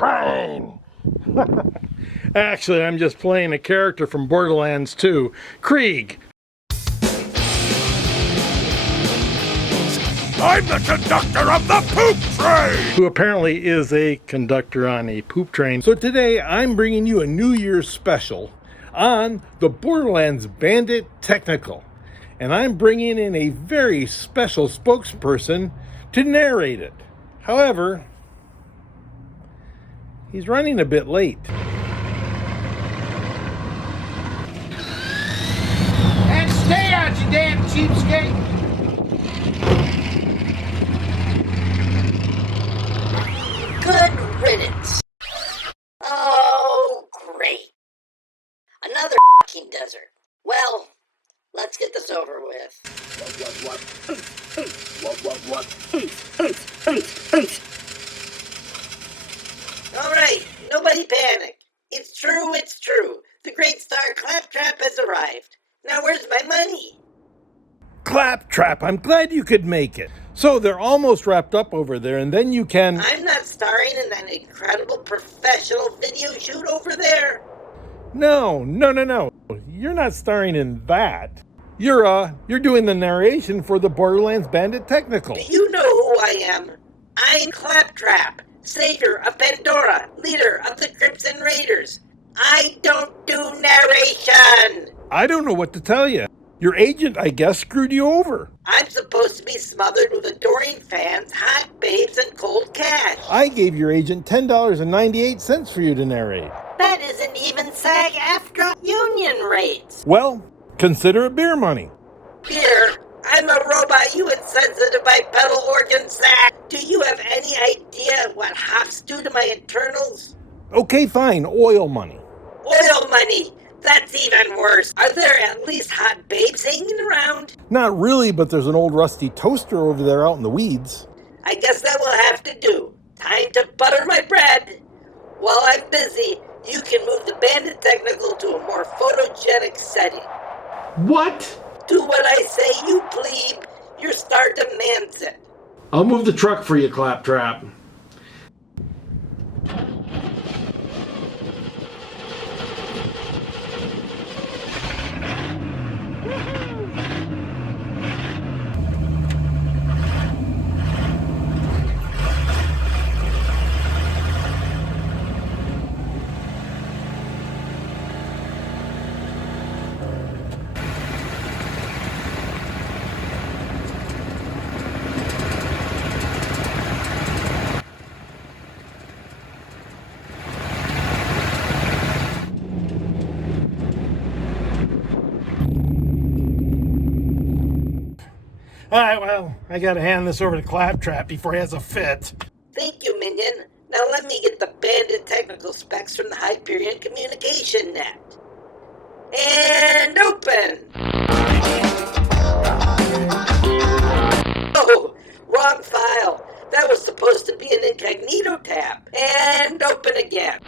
train! Actually, I'm just playing a character from Borderlands 2, Krieg. I'm the conductor of the poop train! Who apparently is a conductor on a poop train. So today, I'm bringing you a New Year's special on the Borderlands Bandit Technical. And I'm bringing in a very special spokesperson to narrate it. However, he's running a bit late. And stay out, you damn cheapskate! Good riddance. Oh, great. Another f***ing desert. Well, let's get this over with. All right, nobody panic. It's true, it's true. The great star Claptrap has arrived. Now where's my money? Claptrap, I'm glad you could make it. So they're almost wrapped up over there, and then you can... I'm not starring in that incredible professional video shoot over there. No. You're not starring in that. You're doing the narration for the Borderlands Bandit Technical. You know who I am. I'm Claptrap, savior of Pandora, leader of the Crimson Raiders. I don't do narration. I don't know what to tell you. Your agent, I guess, screwed you over. I'm supposed to be smothered with adoring fans, hot babes, and cold cash. I gave your agent $10.98 for you to narrate. That isn't even SAG-AFTRA union rates. Well, consider it beer money. Beer? I'm a robot, you insensitive bipedal organ sack. Do you have any idea what hops do to my internals? Okay, fine, oil money. Oil money! That's even worse. Are there at least hot babes hanging around? Not really, but there's an old rusty toaster over there out in the weeds. I guess that will have to do. Time to butter my bread. While I'm busy, you can move the Bandit Technical to a more photogenic setting. What? Do what I say, you plebe. Your star demands it. I'll move the truck for you, Claptrap. Alright, well, I gotta hand this over to Claptrap before he has a fit. Thank you, Minion. Now let me get the Bandit Technical specs from the Hyperion Communication Net. And open! Oh, wrong file. That was supposed to be an incognito tab. And open again.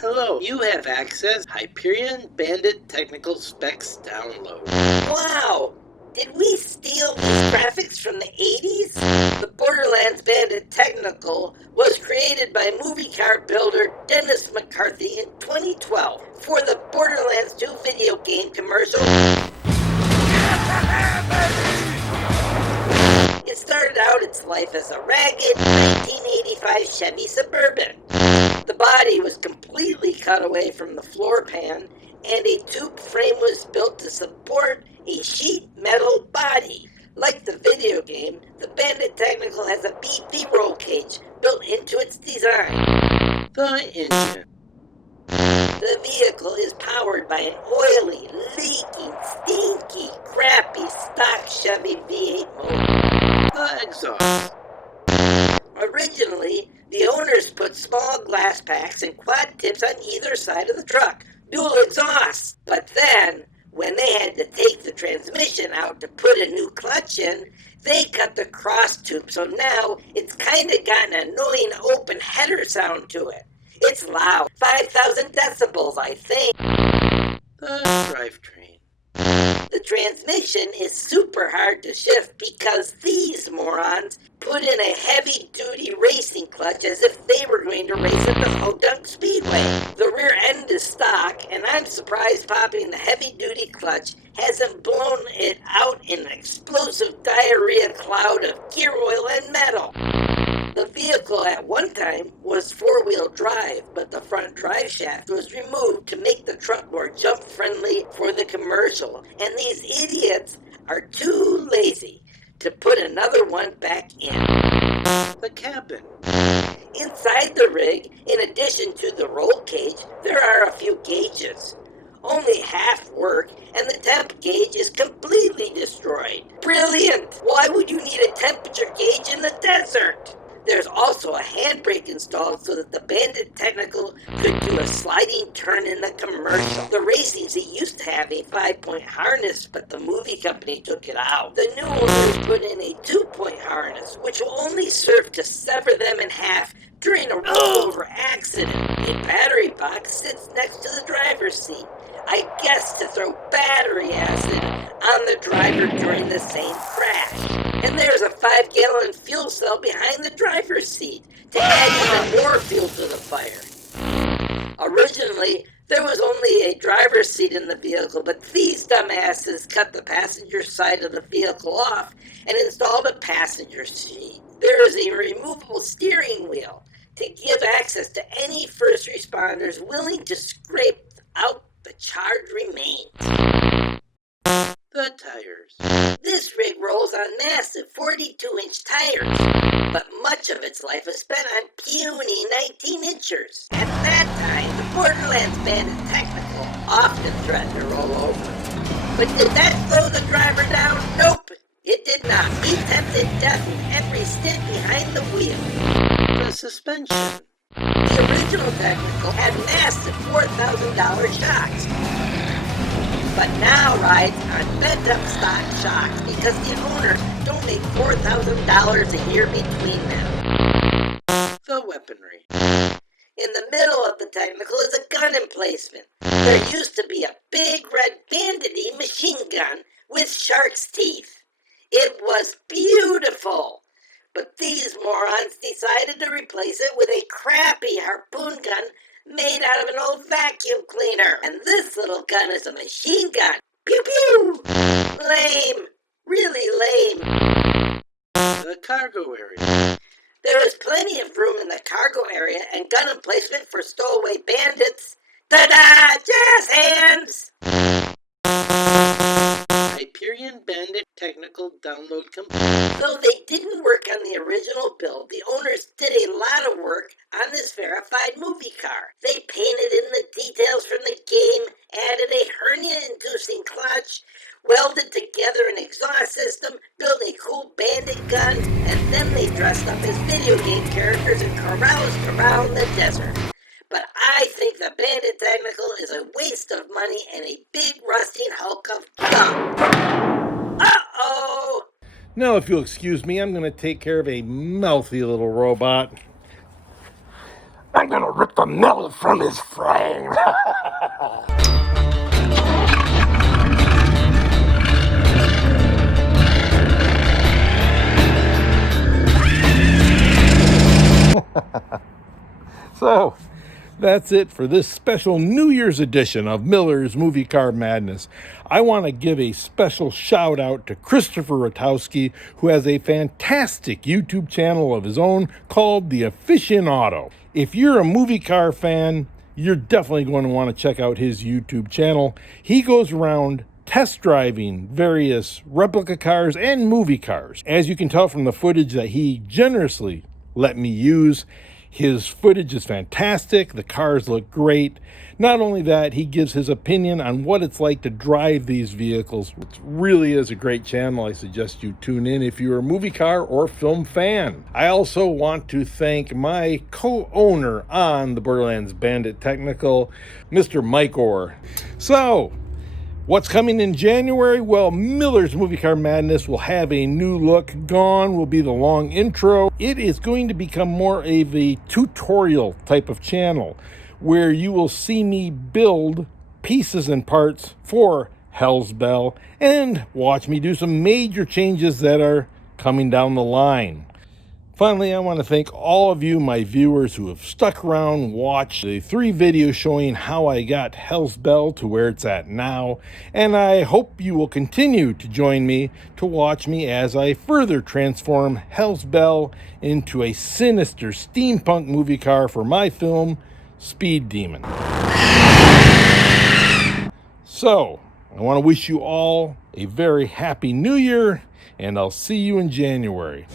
Hello, you have access Hyperion Bandit Technical Specs download. Wow! Did we steal these graphics from the 80s? The Borderlands Bandit Technical was created by movie car builder Dennis McCarthy in 2012 for the Borderlands 2 video game commercial. It started out its life as a ragged 1985 Chevy Suburban. The body was completely cut away from the floor pan, and a tube frame was built to support a sheet metal body. Like the video game, the Bandit Technical has a beefy roll cage built into its design. The engine. The vehicle is powered by an oily, leaking, stinky, crappy stock Chevy V8 motor. The exhaust. Originally, the owners put small glass packs and quad tips on either side of the truck. Dual exhausts. But then, when they had to take the transmission out to put a new clutch in, they cut the cross tube, so now it's kinda got an annoying open header sound to it. It's loud, 5,000 decibels, I think. The drivetrain. The transmission is super hard to shift because these morons put in a heavy-duty racing clutch as if they were going to race at the Podunk Speedway. The rear end is stock, and I'm surprised popping the heavy-duty clutch hasn't blown it out in an explosive diarrhea cloud of gear oil and metal. The vehicle at one time was four-wheel drive, but the front drive shaft was removed to make the truck more jump-friendly for the commercial, and these idiots are too lazy to put another one back in. The cabin. Inside the rig, in addition to the roll cage, there are a few gauges. Only half work, and the temp gauge is completely destroyed. Brilliant! Why would you need a temperature gauge in the desert? There's also a handbrake installed so that the Bandit Technical could do a sliding turn in the commercial. The racing seat used to have a 5-point harness, but the movie company took it out. The new owners put in a 2-point harness, which will only serve to sever them in half during a rollover accident. A battery box sits next to the driver's seat. I guess to throw battery acid on the driver during the same crash. And there's a 5-gallon fuel cell behind the driver's seat to add even more fuel to the fire. Originally, there was only a driver's seat in the vehicle, but these dumbasses cut the passenger side of the vehicle off and installed a passenger seat. There is a removable steering wheel to give access to any first responders willing to scrape out the charred remains. The tires. This rig rolls on massive 42-inch tires, but much of its life is spent on puny 19-inchers. At that time, the Borderlands Bandit Technical often threatened to roll over. But did that slow the driver down? Nope, it did not. He tempted death in every stint behind the wheel. The suspension. The original Technical had massive $4,000 shocks, but now rides on bent-up stock shocks because the owners don't make $4,000 a year between them. The weaponry. In the middle of the Technical is a gun emplacement. There used to be a big red Bandit-y machine gun with shark's teeth. It was beautiful. But these morons decided to replace it with a crappy harpoon gun made out of an old vacuum cleaner. And this little gun is a machine gun. Pew pew! Lame. Really lame. The cargo area. There is plenty of room in the cargo area and gun emplacement for stowaway bandits. Ta-da! Jazz hands! Hyperion Bandit Technical download complete. Though they didn't work on the original build, the owners did a lot of work on this verified movie car. They painted in the details from the game, added a hernia-inducing clutch, welded together an exhaust system, built a cool bandit gun, and then they dressed up as video game characters and caroused around the desert. But I think the Bandit Technical is a waste of money and a big rusting hulk of gum. Uh-oh! Now, if you'll excuse me, I'm going to take care of a mouthy little robot. I'm gonna rip the metal from his frame. So, that's it for this special New Year's edition of Miller's Movie Car Madness. I want to give a special shout out to Christopher Ratowski, who has a fantastic YouTube channel of his own called The Aficionado. If you're a movie car fan, you're definitely going to want to check out his YouTube channel. He goes around test driving various replica cars and movie cars. As you can tell from the footage that he generously let me use, his footage is fantastic. The cars look great. Not only that, he gives his opinion on what it's like to drive these vehicles. It really is a great channel. I suggest you tune in if you're a movie car or film fan. I also want to thank my co-owner on the Borderlands Bandit Technical, Mr. Mike Orr. So, what's coming in January? Well, Miller's Movie Car Madness will have a new look. Gone will be the long intro. It is going to become more of a tutorial type of channel where you will see me build pieces and parts for Hell's Bell, and watch me do some major changes that are coming down the line. Finally, I want to thank all of you, my viewers, who have stuck around, watched the 3 videos showing how I got Hell's Bell to where it's at now, and I hope you will continue to join me to watch me as I further transform Hell's Bell into a sinister steampunk movie car for my film, Speed Demon. So, I want to wish you all a very happy new year, and I'll see you in January.